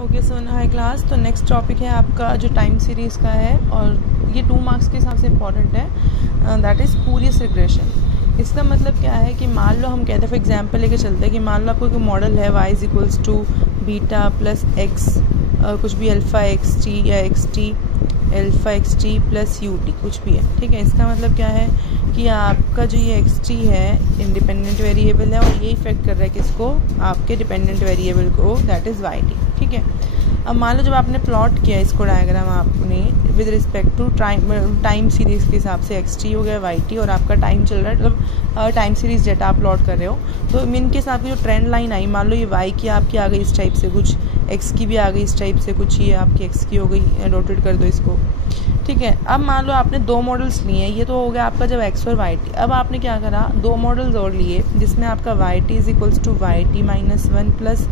Okay so high class. तो next topic है आपका जो टाइम सीरीज़ का है और ये 2 मार्क्स के हिसाब से इम्पॉर्टेंट है, दैट इज़ स्पूरियस रिग्रेशन। इसका मतलब क्या है कि मान लो हम कहते हैं, फॉर एग्जांपल लेके चलते हैं कि मान लो आपको कोई मॉडल है y is equals to beta plus x कुछ भी अल्फ़ा एक्स टी या x t alpha x t plus u t कुछ भी है, ठीक है। इसका मतलब क्या है कि आपका जो ये एक्स टी है इंडिपेंडेंट वेरिएबल है और ये इफेक्ट कर रहा है किसको, आपके डिपेंडेंट वेरिएबल को, दैट इज़ वाई टी, ठीक है। अब मान लो जब आपने प्लॉट किया इसको डायग्राम आपने with respect to time series के हिसाब से एक्स टी हो गया वाई टी और आपका टाइम चल रहा है, मतलब टाइम सीरीज़ डेटा आप प्लॉट कर रहे हो, तो इनके हिसाब की जो ट्रेंड लाइन आई, मान लो ये वाई की आपकी आ गई इस टाइप से कुछ, एक्स की भी आ गई इस टाइप से कुछ, ये आपकी एक्स की हो गई, डॉटेड कर दो इसको, ठीक है। अब मान लो आपने 2 मॉडल्स लिए हैं, ये तो हो गया आपका जब एक्स और वाई टी। अब आपने क्या करा, 2 मॉडल्स और लिए जिसमें आपका y t is equals to y t minus 1 plus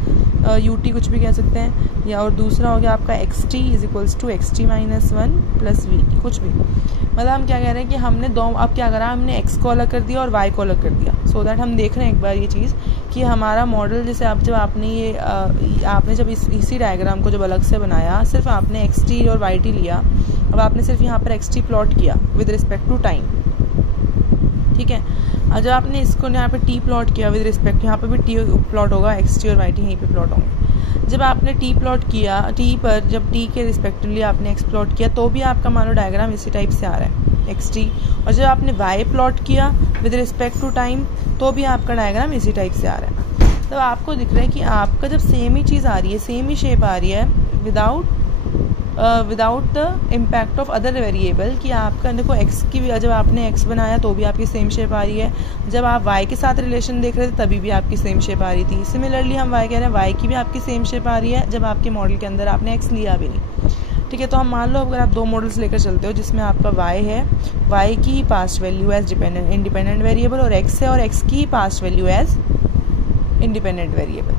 u t कुछ भी कह सकते हैं, या और दूसरा हो गया आपका x t is equals to x t minus 1 plus v t कुछ भी। मतलब हम क्या कह रहे हैं कि हमने अब क्या करा, हमने एक्स को अलग कर दिया और वाई को अलग कर दिया, सो दैट हम देख रहे हैं एक बार ये चीज़ कि हमारा मॉडल जैसे आप जब आपने जब इसी डायग्राम को जब अलग से बनाया, सिर्फ आपने एक्स टी और वाई टी लिया, अब आपने सिर्फ यहाँ पर एक्स टी प्लॉट किया विद रिस्पेक्ट टू टाइम, ठीक है। और जब आपने इसको यहाँ पे टी प्लॉट किया विद रिस्पेक्ट, यहाँ पे भी टी प्लॉट होगा, एक्स टी और वाई टी यहीं पे प्लॉट होंगे। जब आपने टी प्लॉट किया, टी पर जब टी के रिस्पेक्टिवली आपने एक्स प्लॉट किया, तो भी आपका मानो डायग्राम इसी टाइप से आ रहा है एक्स टी। और जब आपने वाई प्लॉट किया विद रिस्पेक्ट टू टाइम, तो भी आपका डायग्राम इसी टाइप से आ रहा है। तो आपको दिख रहा है कि आपका जब सेम ही चीज़ आ रही है, सेम ही शेप आ रही है without the impact of other variable, कि आपका देखो एक्स की भी जब आपने एक्स बनाया तो भी आपकी सेम शेप आ रही है, जब आप वाई के साथ रिलेशन देख रहे थे तभी भी आपकी सेम शेप आ रही थी। सिमिलरली हम वाई कह रहे हैं, वाई की भी आपकी सेम शेप आ रही है जब आपके मॉडल के अंदर आपने एक्स लिया भी नहीं, ठीक है। तो हम मान लो अगर आप 2 मॉडल्स लेकर चलते हो जिसमें आपका वाई है, वाई की past value as independent variable और एक्स है और एक्स की past value as independent variable,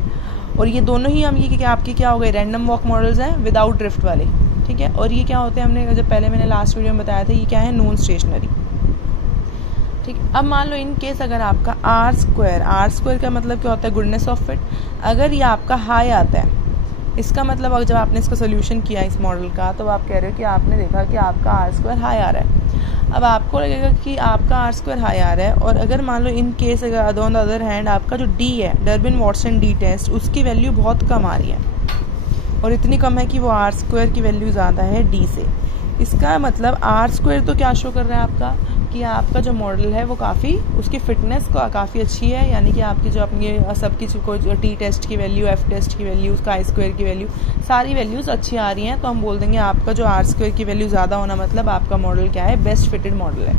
और ये दोनों ही हम ये आपके क्या हो गए, रैंडम वॉक मॉडल्स हैं विदाउट ड्रिफ्ट वाले, ठीक है। और ये क्या होते हैं, हमने जब पहले मैंने लास्ट वीडियो में बताया था, ये क्या है, नॉन स्टेशनरी, ठीक है। अब मान लो इन केस अगर आपका आर स्क्वायर का मतलब क्या होता है, गुडनेस ऑफ फिट, अगर ये आपका हाई आता है, इसका मतलब जब आपने इसका सोल्यूशन किया इस मॉडल का, तो आप कह रहे हो कि आपने देखा कि आपका आर स्क्वायर हाई आ रहा है। अब आपको लगेगा कि आपका आर स्क्वायर हाई आ रहा है, और अगर मान लो इन केस अगर ऑन द अदर हैंड आपका जो डी है, डर्बिन वाटसन डी टेस्ट, उसकी वैल्यू बहुत कम आ रही है, और इतनी कम है कि वो आर स्क्वायर की वैल्यू ज़्यादा है डी से। इसका मतलब आर स्क्वायर तो क्या शो कर रहा है आपका, कि आपका जो मॉडल है वो काफ़ी, उसकी फिटनेस काफ़ी अच्छी है, यानी कि आपकी जो अपनी सबकी जो टी टेस्ट की वैल्यू, एफ टेस्ट की वैल्यू, उसका आई स्क्वायर की वैल्यू, सारी वैल्यूज़ अच्छी आ रही हैं, तो हम बोल देंगे आपका जो आर स्क्वायर की वैल्यू ज़्यादा होना मतलब आपका मॉडल क्या है, बेस्ट फिटेड मॉडल है।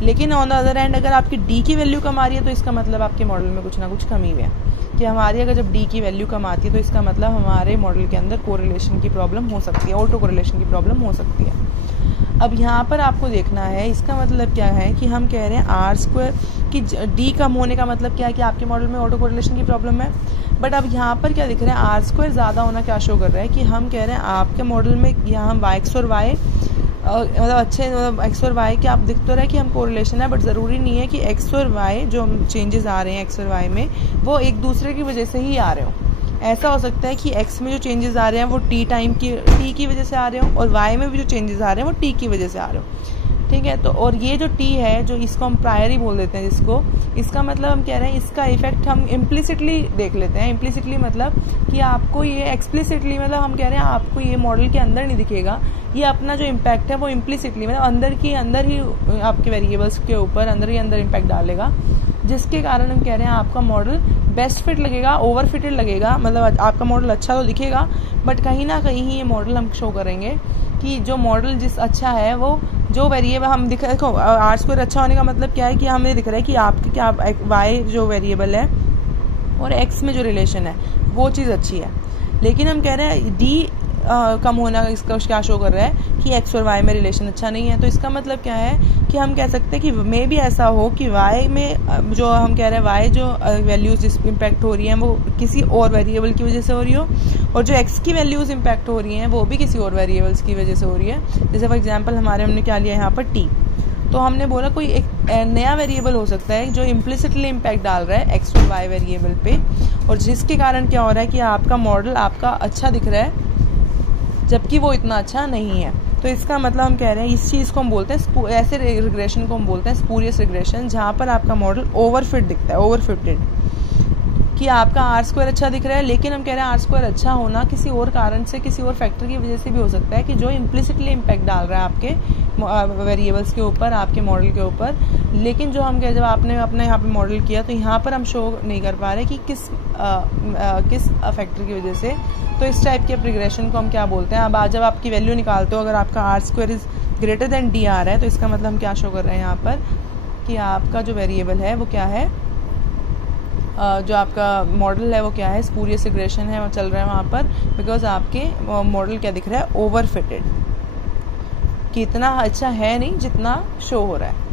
लेकिन ऑन द अदर हैंड अगर आपकी डी की वैल्यू कम आ रही है, तो इसका मतलब आपके मॉडल में कुछ ना कुछ कमी है, कि हमारी अगर जब डी की वैल्यू कम आती है तो इसका मतलब हमारे मॉडल के अंदर कोरिलेशन की प्रॉब्लम हो सकती है, ऑटो कोरिलेशन की प्रॉब्लम हो सकती है। अब यहाँ पर आपको देखना है, इसका मतलब क्या है कि हम कह रहे हैं आर स्क्वायर की डी कम होने का मतलब क्या है कि आपके मॉडल में ऑटो कोरिलेशन की प्रॉब्लम है। बट अब यहाँ पर क्या दिख रहा है, आर स्क्वायर ज़्यादा होना क्या शो कर रहा है, कि हम कह रहे हैं आपके मॉडल में यहाँ हम एक्स और वाई मतलब अच्छे, मतलब एक्स और वाई के आप दिख तो रहे कि हम कोरिलेशन है, बट ज़रूरी नहीं है कि एक्स और वाई जो चेंजेस आ रहे हैं एक्स और वाई में वो एक दूसरे की वजह से ही आ रहे हो। ऐसा हो सकता है कि एक्स में जो चेंजेस आ रहे हैं वो टी की वजह से आ रहे हो, और वाई में भी जो चेंजेस आ रहे हैं वो टी की वजह से आ रहे हो, ठीक है। तो और ये जो टी है, जो इसको हम प्रायर ही बोल देते हैं जिसको, इसका मतलब हम कह रहे हैं इसका इफेक्ट हम इम्प्लिसिटली देख लेते हैं। इम्प्लिसिटली मतलब कि आपको ये एक्सप्लिसिटली, मतलब हम कह रहे हैं आपको ये मॉडल के अंदर नहीं दिखेगा, ये अपना जो इम्पैक्ट है वो इम्प्लिसिटली मतलब अंदर ही आपके वेरिएबल्स के ऊपर अंदर ही अंदर इम्पैक्ट डालेगा, जिसके कारण हम कह रहे हैं आपका मॉडल बेस्ट फिट लगेगा, ओवर फिटेड लगेगा, मतलब आपका मॉडल अच्छा तो दिखेगा, बट कहीं ना कहीं ये मॉडल हम शो करेंगे कि जो मॉडल जिस अच्छा है वो जो वेरिएबल हम देखो, आर स्क्वायर अच्छा होने का मतलब क्या है कि हमें दिख रहा है कि आपके क्या वाई जो वेरिएबल है और एक्स में जो रिलेशन है वो चीज़ अच्छी है, लेकिन हम कह रहे हैं डी कम होना इसका क्या शो कर रहा है कि एक्स और वाई में रिलेशन अच्छा नहीं है। तो इसका मतलब क्या है कि हम कह सकते हैं कि मे भी ऐसा हो कि वाई में जो हम कह रहे हैं वाई जो वैल्यूज जिस इम्पैक्ट हो रही हैं वो किसी और वेरिएबल की वजह से हो रही हो, और जो एक्स की वैल्यूज इम्पैक्ट हो रही हैं वो भी किसी और वेरिएबल्स की वजह से हो रही है। जैसे फॉर एग्जांपल हमने क्या लिया यहाँ पर टी, तो हमने बोला कोई एक नया वेरिएबल हो सकता है जो इम्प्लिसिटली इम्पैक्ट डाल रहा है एक्स और वाई वेरिएबल पे, और जिसके कारण क्या हो रहा है कि आपका मॉडल आपका अच्छा दिख रहा है जबकि वो इतना अच्छा नहीं है। तो इसका मतलब हम कह रहे हैं इस चीज़ को हम बोलते हैं, ऐसे रिग्रेशन को हम बोलते हैं स्पूरियस रिग्रेशन, जहाँ पर आपका मॉडल ओवरफिट दिखता है, ओवरफिटेड, कि आपका आर स्क्वायर अच्छा दिख रहा है, लेकिन हम कह रहे हैं आर स्क्वायर अच्छा होना किसी और कारण से, किसी और फैक्टर की वजह से भी हो सकता है कि जो इम्प्लिसिटली इम्पैक्ट डाल रहा है आपके वेरिएबल्स के ऊपर, आपके मॉडल के ऊपर। लेकिन जो हम कह जब आपने अपने यहाँ पे मॉडल किया तो यहाँ पर हम शो नहीं कर पा रहे कि किस फैक्टर की वजह से। तो इस टाइप के रिग्रेशन को हम क्या बोलते हैं। अब आज जब आपकी वैल्यू निकालते हो, अगर आपका R square is greater than D R है, तो इसका मतलब हम क्या शो कर रहे हैं यहाँ पर कि आपका जो वेरिएबल है वो क्या है, जो आपका मॉडल है वो क्या है, स्पूरियस रिग्रेशन है वो चल रहा है वहाँ पर, बिकॉज आपके मॉडल क्या दिख रहा है, ओवरफिटेड, कि इतना अच्छा है नहीं जितना शो हो रहा है।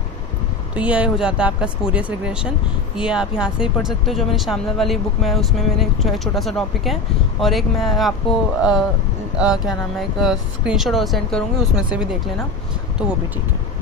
तो ये हो जाता है आपका स्पूरियस रिग्रेशन। ये आप यहाँ से भी पढ़ सकते हो, जो मैंने शामला वाली बुक में है उसमें मैंने छोटा सा टॉपिक है, और एक मैं आपको क्या नाम है एक स्क्रीनशॉट और सेंड करूँगी, उसमें से भी देख लेना, तो वो भी ठीक है।